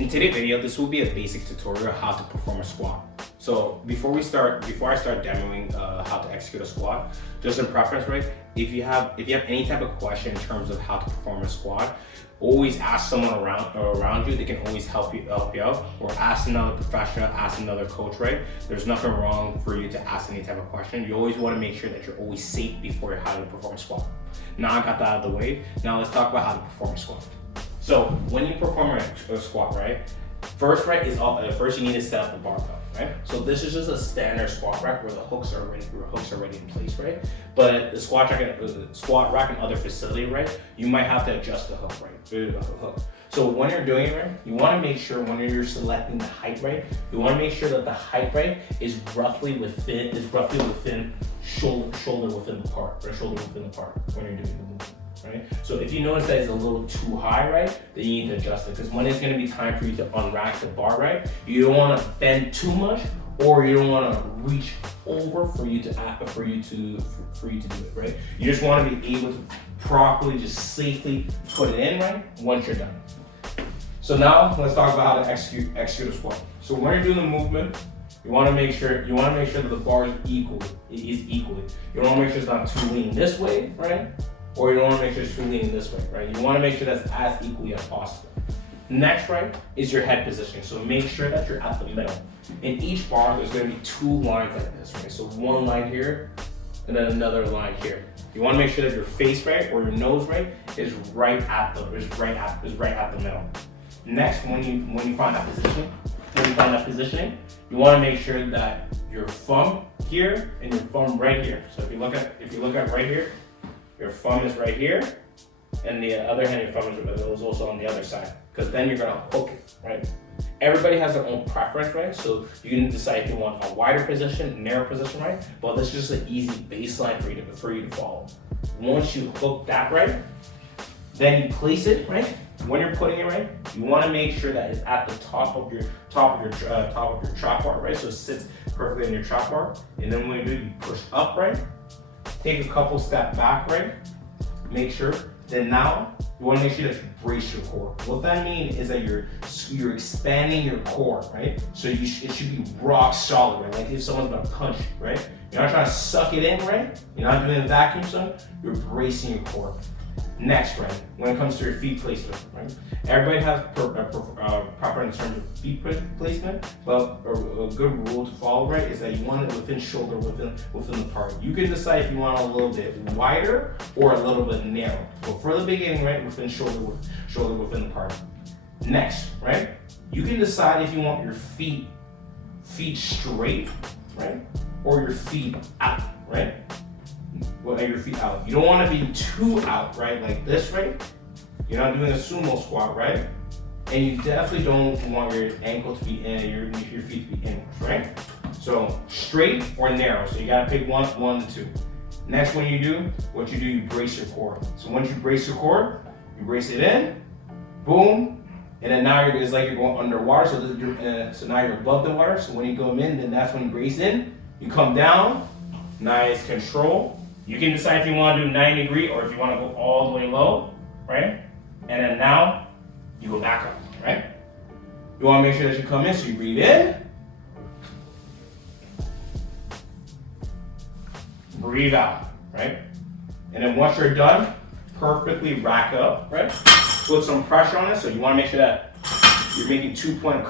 In today's video, this will be a basic tutorial how to perform a squat. So before I start demoing how to execute a squat, just in preference, right? If you have any type of question in terms of how to perform a squat, always ask someone around you. They can always help you out, or ask another professional, ask another coach, right? There's nothing wrong for you to ask any type of question. You always want to make sure that you're always safe before how to perform a squat. Now I got that out of the way. Now let's talk about how to perform a squat. So when you perform a squat, right? First you need to set up the barbell, right? So this is just a standard squat rack where the hooks are already in place, right? But the squat rack and other facility, right? You might have to adjust the hook, right? So when you're doing it, right, you want to make sure when you're selecting the height, right, you want to make sure that the height, right, is roughly within shoulder within the part when you're doing the movement. Right? So if you notice that it's a little too high, right, then you need to adjust it, because when it's going to be time for you to unrack the bar, right, you don't want to bend too much, or you don't want to reach over for you to do it, right? You just want to be able to properly, just safely put it in, right, once you're done. So now let's talk about how to execute a squat. So when you're doing the movement, you want to make sure that the bar is equal. You don't want to make sure it's not too lean this way, right? Or you don't want to make sure it's too leaning this way, right? You want to make sure that's as equally as possible. Next, right, is your head positioning. So make sure that you're at the middle. In each bar, there's going to be two lines like this, right? So one line here, and then another line here. You want to make sure that your face, right, or your nose, right, is right at the middle. Next, when you find that positioning, you want to make sure that your thumb here and your thumb right here. So if you look at right here, your thumb is right here, and the other hand, your thumb is also on the other side, because then you're gonna hook it, right? Everybody has their own preference, right? So you can decide if you want a wider position, narrow position, right? But this is just an easy baseline for you to follow. Once you hook that, right, then you place it, right? When you're putting it, right, you want to make sure that it's at the top of your trap bar, right? So it sits perfectly in your trap bar, and then when you do, you push up, right? Take a couple steps back, right? Make sure. Then now you want to make sure that you brace your core. What that means is that you're expanding your core, right? So it should be rock solid, right? Like if someone's gonna punch, right? You're not trying to suck it in, right? You're not doing a vacuum son. You're bracing your core. Next, right, when it comes to your feet placement, right? Everybody has proper in terms of feet placement, but a good rule to follow, right, is that you want it within shoulder, within the part. You can decide if you want it a little bit wider or a little bit narrow. But for the beginning, right, within shoulder within the part. Next, right, you can decide if you want your feet straight, right, or your feet out, right? Your feet out. You don't want to be too out, right? Like this, right? You're not doing a sumo squat, right? And you definitely don't want your ankle to be in, your feet to be inwards, right? So straight or narrow. So you gotta pick one to two. Next, what you brace your core. So once you brace your core, you brace it in, boom, and then now it's like you're going underwater. So now you're above the water. So when you go in, then that's when you brace in. You come down, nice control. You can decide if you want to do 90 degree or if you want to go all the way low, right? And then now you go back up, right? You want to make sure that you come in, so you breathe in, breathe out, right? And then once you're done, perfectly rack up, right? Put some pressure on it, so you want to make sure that you're making 2-point